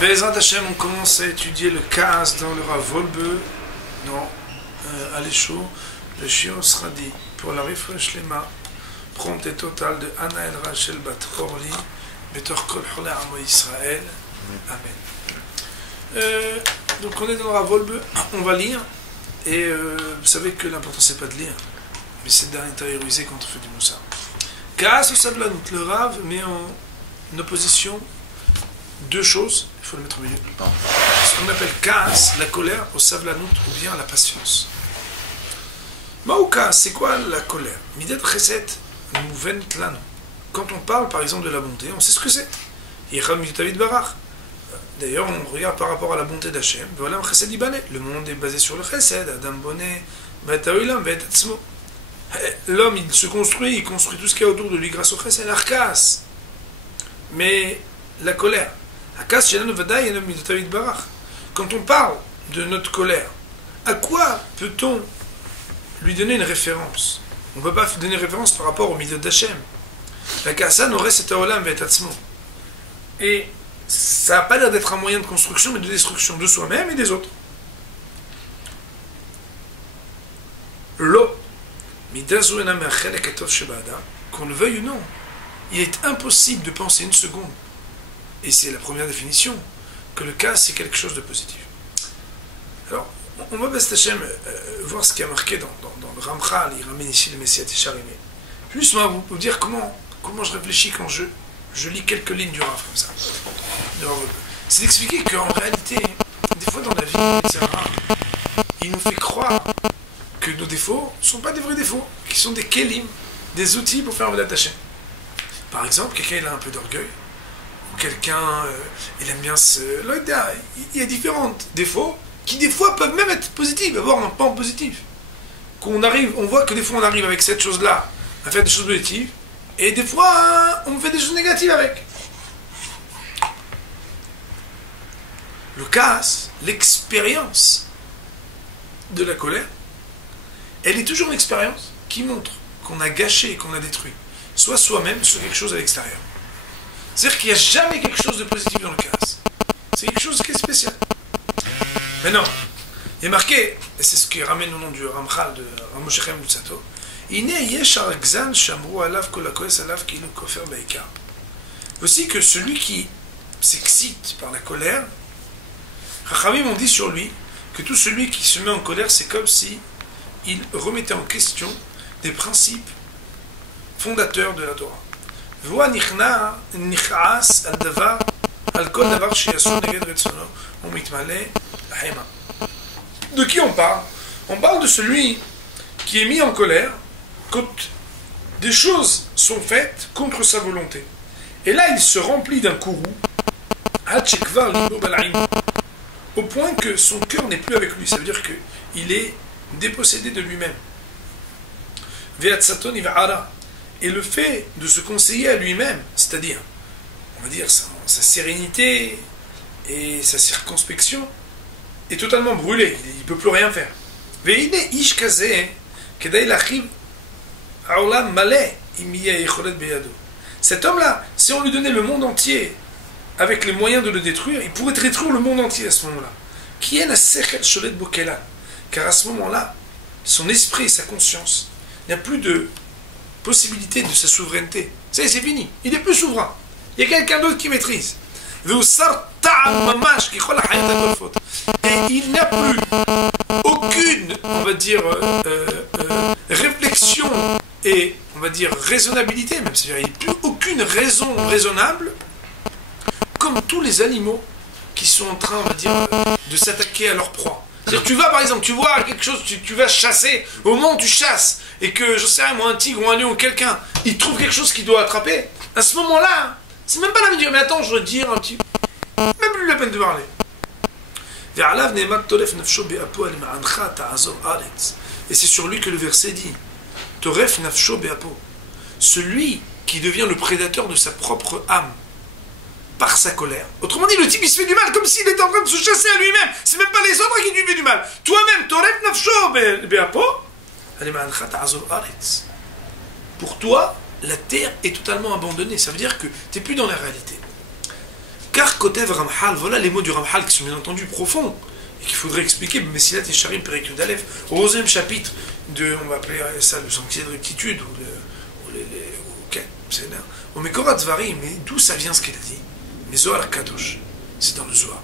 Bezrat Hashem, on commence à étudier le Kaas dans le Rav Wolbe, non, à l'échaud. Le shiur sera dit pour la refresh lema, prompte et totale de Anna El Rachel Bat Orli, Betor Kol Cholei Amo Israël. Amen. Donc on est dans le Rav Wolbe, on va lire, et vous savez que l'important c'est pas de lire, mais c'est d'intérioriser quand on fait du moussa. Kaas au Sablanut, le Rav met en opposition deux choses, il faut le mettre au milieu. Ce qu'on appelle Kaas, la colère, au Savlanout, ou bien la patience. Maouka, c'est quoi la colère? Midet Chesed, Mouven Tlano. Quand on parle par exemple de la bonté, on sait ce que c'est. Yicham Yutavid Barach. D'ailleurs, on regarde par rapport à la bonté d'Hachem. Voilà, Chesed Ibané. Le monde est basé sur le Chesed. Adam Boné, Bataoilam, Betatzmo. L'homme, il se construit, il construit tout ce qu'il y a autour de lui grâce au Chesed. Arkas. Mais la colère. Quand on parle de notre colère, à quoi peut-on lui donner une référence? On ne peut pas donner une référence par rapport au milieu d'Hachem. La kasa n'aurait cet olam vetatzmo. Et ça n'a pas l'air d'être un moyen de construction, mais de destruction de soi-même et des autres. L'eau, qu'on le veuille ou non, il est impossible de penser une seconde. Et c'est la première définition, que le cas c'est quelque chose de positif. Alors, on va voir ce qui a marqué dans le Ramchal, il ramène ici le Messiah Tisharimé. Juste moi, vous dire comment je réfléchis quand je lis quelques lignes du Rav comme ça. C'est d'expliquer qu'en réalité, des fois dans la vie, il nous fait croire que nos défauts ne sont pas des vrais défauts, qui sont des kelim, des outils pour faire un Avodat Hashem. Par exemple, quelqu'un il a un peu d'orgueil, quelqu'un, il aime bien il y a différents défauts qui des fois peuvent même être positifs, avoir un pan positif. On voit que des fois on arrive avec cette chose-là à faire des choses positives, et des fois on fait des choses négatives avec. Le cas, l'expérience de la colère, elle est toujours une expérience qui montre qu'on a gâché, qu'on a détruit, soit soi-même, soit quelque chose à l'extérieur. C'est-à-dire qu'il n'y a jamais quelque chose de positif dans le cas. C'est quelque chose qui est spécial. Mais non, il est marqué, et c'est ce qui ramène au nom du Ramchal de Ramoshe Chaim Lutzato, voici que celui qui s'excite par la colère, Chachamim ont dit sur lui que tout celui qui se met en colère, c'est comme si il remettait en question des principes fondateurs de la Torah. De qui on parle? On parle de celui qui est mis en colère quand des choses sont faites contre sa volonté. Et là, il se remplit d'un courroux au point que son cœur n'est plus avec lui. Ça veut dire qu'il est dépossédé de lui-même. Et le fait de se conseiller à lui-même, c'est-à-dire, on va dire, sa sérénité et sa circonspection, est totalement brûlé. Il ne peut plus rien faire. Cet homme-là, si on lui donnait le monde entier avec les moyens de le détruire, il pourrait détruire le monde entier à ce moment-là. Car à ce moment-là, son esprit et sa conscience, il n'y a plus de possibilité de sa souveraineté. Ça, c'est fini. Il n'est plus souverain. Il y a quelqu'un d'autre qui maîtrise. Et il n'a plus aucune, on va dire, réflexion et, on va dire, raisonnabilité, même. C'est-à-dire, il n'y a plus aucune raison raisonnable, comme tous les animaux qui sont en train, on va dire, de s'attaquer à leur proie. C'est-à-dire, tu vas, par exemple, tu vois quelque chose, tu vas chasser, au moment où tu chasses, et que, je sais rien, moi, un tigre ou un lion ou quelqu'un, il trouve quelque chose qu'il doit attraper, à ce moment-là, c'est même pas la même dire, mais attends, je dois dire un petit... Même plus la peine de parler. Et c'est sur lui que le verset dit, Toref nafsho be'apo, celui qui devient le prédateur de sa propre âme, par sa colère. Autrement dit, le type il se fait du mal comme s'il était en train de se chasser à lui-même. C'est même pas les autres qui lui font du mal. Toi-même, Toref nafsho be'apo, pour toi, la terre est totalement abandonnée. Ça veut dire que tu n'es plus dans la réalité. Car Kotev Ramchal, voilà les mots du Ramchal qui sont bien entendu profonds et qu'il faudrait expliquer. Messilat et Sharim Perek Yudalef, au 11e chapitre de, on va appeler ça le sanctuaire de rectitude, au Mekorat Dvarim, mais d'où ça vient ce qu'il a dit? Mais Zohar Kadosh, c'est dans le Zohar.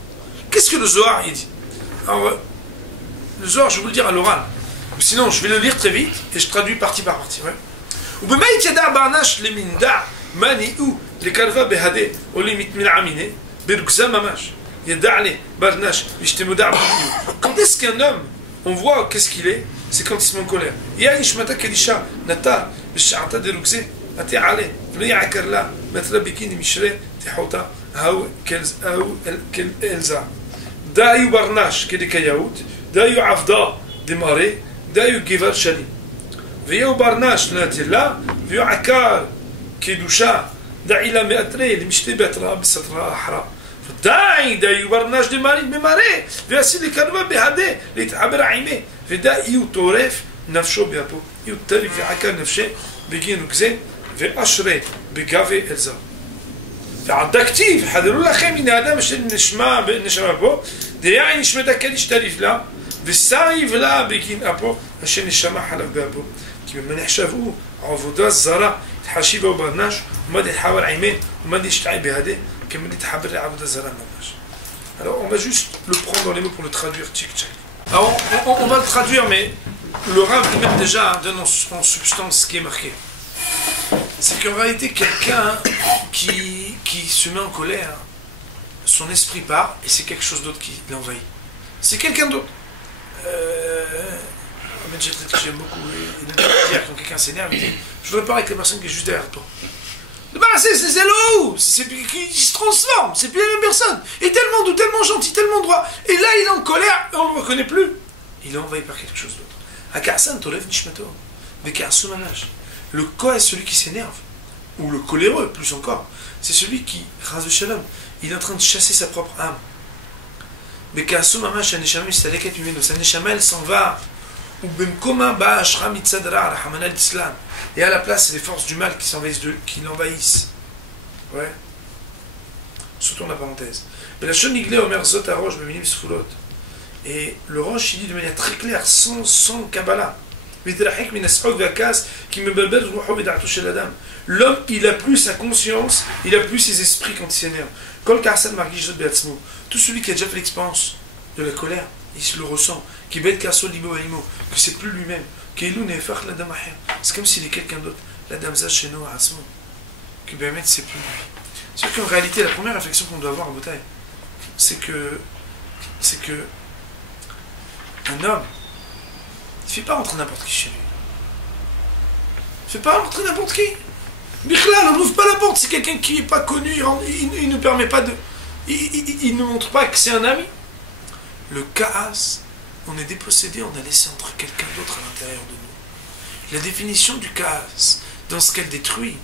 Qu'est-ce que le Zohar il dit? Alors, le Zohar, je vais vous le dire à l'oral. Sinon, je vais le lire très vite et je traduis partie par partie. Ou b'maït yada barnash le minda mani'u le karva behade ou le mitminamine berukza mamash yada ale barnash ishtemudar b'miu. Quand est-ce qu'un homme, on voit qu'est-ce qu'il est? C'est quand il se met en colère. Ya ishmata kedisha natar b'sha'ata derukze ati ale v'le ya'akar la matra bikini mishre tihota haou kel elza dayu barnash kedikayaout dayu afda demare dayu givar shali ויהו ברנש לנטלה, ויהו עקר כדושה, דעי לה מאתרי, למשתה בהתראה בסתרה אחרה. ודאי ברנש במראה, ועשי לקרבה בהדה, להתחבר עימה, ודאי הוא טורף נפשו באפו, יהו טריף ועקר נפשה, בגין וגזה, ואשרה בגבי אלזר. ועדה כתיב, חדרו לכם מן האדם אשר נשמע בו, דעי נשמתה כדיש טריף לה, וסייב לה בגין אפו, אשר נשמע חלב באפו. כי במניח שבעו עבודה זרה תחשיבה וברנש ומד יתחבר עימן ומד ישתעי בהדה כמד יתחבר לעבודה זרה ממש. Alors on va juste le prendre dans les mots pour le traduire tchic-tchac. Alors on va le traduire mais le Rav lui-même déjà donne en substance ce qui est marqué. C'est qu'en réalité quelqu'un qui se met en colère, son esprit part et c'est quelque chose d'autre qui l'envahit. C'est quelqu'un d'autre. J'aime beaucoup, il aime dire quand quelqu'un s'énerve, il dit je voudrais parler avec la personne qui est juste derrière toi. C'est l'eau, qui se transforme, c'est plus la même personne. Il est tellement doux, tellement gentil, tellement droit. Et là, il est en colère, et on ne le reconnaît plus. Il est envahi par quelque chose d'autre. Le ko est celui qui s'énerve, ou le coléreux, plus encore. C'est celui qui, ras de shalom, il est en train de chasser sa propre âme. Sa neshama, elle s'en va. Et à la place, c'est les forces du mal qui l'envahissent. Ouais. Surtout la parenthèse. Et le Roche, il dit de manière très claire, sans Kabbalah. L'homme, il a plus sa conscience, il a plus ses esprits quand il s'énerve. Tout celui qui a déjà fait l'expérience de la colère, il se le ressent, que c'est plus lui-même, c'est comme s'il est quelqu'un d'autre, que c'est plus lui. C'est qu'en réalité, la première réflexion qu'on doit avoir en bataille, c'est que un homme, il ne fait pas rentrer n'importe qui chez lui. Il ne fait pas rentrer n'importe qui. Bichlal, on n'ouvre pas la porte, c'est quelqu'un qui n'est pas connu, il ne permet pas de... Il ne montre pas que c'est un ami. Le kaas, on est dépossédé, on a laissé entrer quelqu'un d'autre à l'intérieur de nous. La définition du kaas, dans ce qu'elle détruit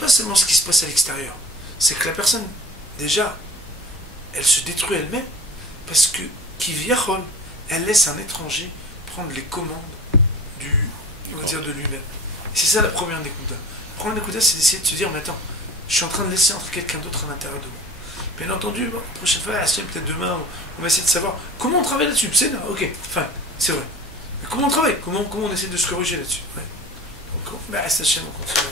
pas seulement ce qui se passe à l'extérieur. C'est que la personne, déjà, elle se détruit elle-même, parce que, kiviachol, elle laisse un étranger prendre les commandes on va dire, de lui-même. C'est ça la première découta. La première découta, c'est d'essayer de se dire, mais attends, je suis en train de laisser entrer quelqu'un d'autre à l'intérieur de moi. Bien entendu, bon, la prochaine fois, peut-être demain, on va essayer de savoir comment on travaille là-dessus. C'est là, ok, enfin, c'est vrai. Mais comment on travaille, comment on essaie de se corriger là-dessus. Ouais. Donc, on continue.